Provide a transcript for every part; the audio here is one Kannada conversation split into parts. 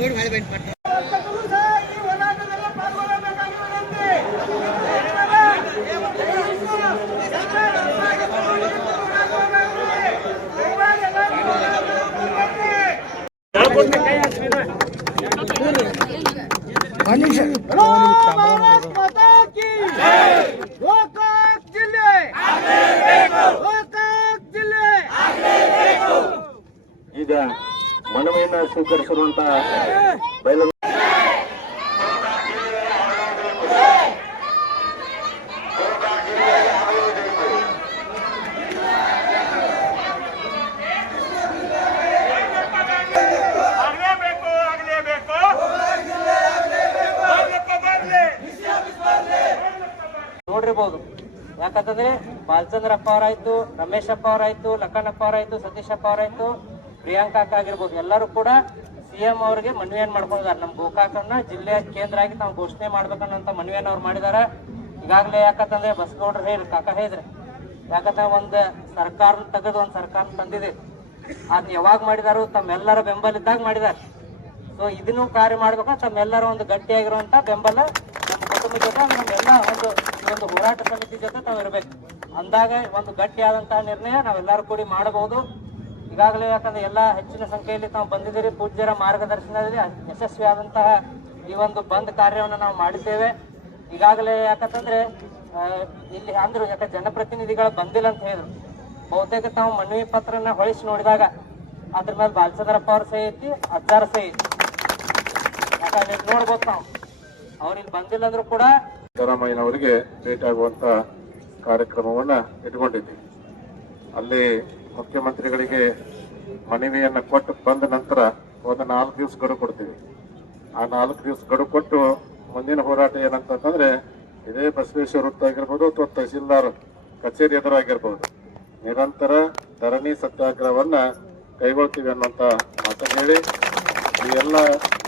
ನೋಡಿ ಮಾಡಿ ಬೈಟ್ ಈಗ ಮನವಿಯನ್ನು ಸ್ವೀಕರಿಸಿರುವಂತಹ ಬಯಲು ನೋಡಿರ್ಬೋದು. ಯಾಕಂತಂದ್ರೆ ಬಾಲಚಂದ್ರಪ್ಪ ಅವರಾಯ್ತು, ರಮೇಶಪ್ಪ ಅವರಾಯ್ತು, ಲಕ್ಕಣ್ಣಪ್ಪ ಅವರಾಯ್ತು, ಸತೀಶಪ್ಪ ಅವರಾಯ್ತು, ಪ್ರಿಯಾಂಕಾ ಅಕ್ಕ ಆಗಿರ್ಬೋದು, ಎಲ್ಲರೂ ಕೂಡ ಸಿಎಂ ಅವರಿಗೆ ಮನವಿಯನ್ನು ಮಾಡ್ಕೊಂಡಿದ್ದಾರೆ. ನಮ್ಮ ಗೋಕಾಕನ್ನ ಜಿಲ್ಲೆಯ ಕೇಂದ್ರ ಆಗಿ ತಾವು ಘೋಷಣೆ ಮಾಡ್ಬೇಕನ್ನೋಂಥ ಮನವಿಯನ್ನು ಅವ್ರು ಮಾಡಿದ್ದಾರೆ. ಈಗಾಗಲೇ ಯಾಕಂತಂದ್ರೆ ಬಸಗೌಡರು ಹೇಳಿ ಕಾಕ ಹೇಳಿದ್ರೆ, ಯಾಕಂದ್ರೆ ಒಂದು ಸರ್ಕಾರ ತೆಗೆದು ಒಂದು ಸರ್ಕಾರ ತಂದಿದೆ. ಅದನ್ನ ಯಾವಾಗ ಮಾಡಿದಾರು? ತಮ್ಮೆಲ್ಲರ ಬೆಂಬಲ ಇದ್ದಾಗ ಮಾಡಿದ್ದಾರೆ. ಸೊ ಇದನ್ನು ಕಾರ್ಯ ಮಾಡ್ಬೇಕು. ತಮ್ಮೆಲ್ಲರ ಒಂದು ಗಟ್ಟಿಯಾಗಿರುವಂತ ಬೆಂಬಲ ನಮ್ಮ ಕುಟುಂಬ ಜೊತೆ, ನಮ್ಮೆಲ್ಲ ಒಂದು ಹೋರಾಟ ಸಮಿತಿ ಜೊತೆ ತಾವು ಇರಬೇಕು. ಅಂದಾಗ ಒಂದು ಗಟ್ಟಿಯಾದಂತಹ ನಿರ್ಣಯ ನಾವೆಲ್ಲರೂ ಕೂಡಿ ಮಾಡಬಹುದು. ಈಗಾಗಲೇ ಯಾಕಂದ್ರೆ ಎಲ್ಲ ಹೆಚ್ಚಿನ ಸಂಖ್ಯೆಯಲ್ಲಿ ತಾವು ಬಂದಿದ್ದೀರಿ. ಪೂಜ್ಯರ ಮಾರ್ಗದರ್ಶನದಲ್ಲಿ ಯಶಸ್ವಿಯಾದಂತಹ ಈ ಒಂದು ಬಂದ್ ಕಾರ್ಯವನ್ನು ನಾವು ಮಾಡಿದ್ದೇವೆ. ಈಗಾಗಲೇ ಯಾಕಂತಂದ್ರೆ ಇಲ್ಲಿ ಅಂದ್ರು ಯಾಕೆ ಜನಪ್ರತಿನಿಧಿಗಳು ಬಂದಿಲ್ಲ ಅಂತ ಹೇಳಿದ್ರು. ಬಹುತೇಕ ತಾವು ಮನವಿ ಪತ್ರನ ಹೊಳಿಸಿ ನೋಡಿದಾಗ ಅದ್ರ ಮೇಲೆ ಬಾಲಚಂದ್ರಪ್ಪ ಅವ್ರ ಸಹಿ ಐತಿ, ಅಜ್ಜಾರ ಸಹಿ ಐತಿ. ಯಾಕಂದ್ರೆ ನೋಡ್ಬೋದು ನಾವು ಅವ್ರು ಇಲ್ಲಿ ಬಂದಿಲ್ಲ ಅಂದ್ರೂ ಕೂಡ ಸಿದ್ದರಾಮಯ್ಯನವರಿಗೆ ಭೇಟಿ ಆಗುವಂತ ಕಾರ್ಯಕ್ರಮವನ್ನ ಇಟ್ಕೊಂಡಿದ್ವಿ. ಅಲ್ಲಿ ಮುಖ್ಯಮಂತ್ರಿಗಳಿಗೆ ಮನವಿಯನ್ನ ಕೊಟ್ಟು ಬಂದ ನಂತರ ಒಂದು 4 ದಿವಸ ಗಡುವು ಕೊಡ್ತೀವಿ. ಆ 4 ದಿವಸ ಗಡುವು ಕೊಟ್ಟು ಮುಂದಿನ ಹೋರಾಟ ಏನಂತಂದ್ರೆ ಇದೇ ಬಸವೇಶ್ವರ ವೃತ್ತ ಆಗಿರ್ಬೋದು ಅಥವಾ ತಹಸೀಲ್ದಾರ್ ಕಚೇರಿ ಎದುರಾಗಿರ್ಬೋದು ನಿರಂತರ ಧರಣಿ ಸತ್ಯಾಗ್ರಹವನ್ನ ಕೈಗೊಳ್ತೀವಿ ಅನ್ನುವಂತ ಮಾತನ್ನು ಹೇಳಿ ಈ ಎಲ್ಲ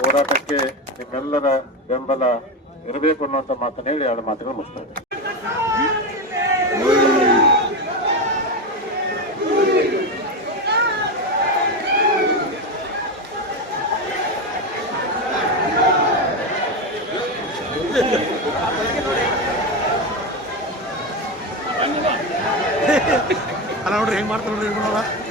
ಹೋರಾಟಕ್ಕೆ ನಿಮ್ಮೆಲ್ಲರ ಬೆಂಬಲ ಇರಬೇಕು ಅನ್ನುವಂತ ಮಾತನ್ನು ಹೇಳಿ 2 ಮಾತುಗಳು ಮುಗಿಸ್ತಾ ಇದ್ದಾರೆ. ನೋಡ್ರಿ ಹೆಂಗ್ ಮಾಡ್ತಾರೆ ನೋಡ್ರಿ.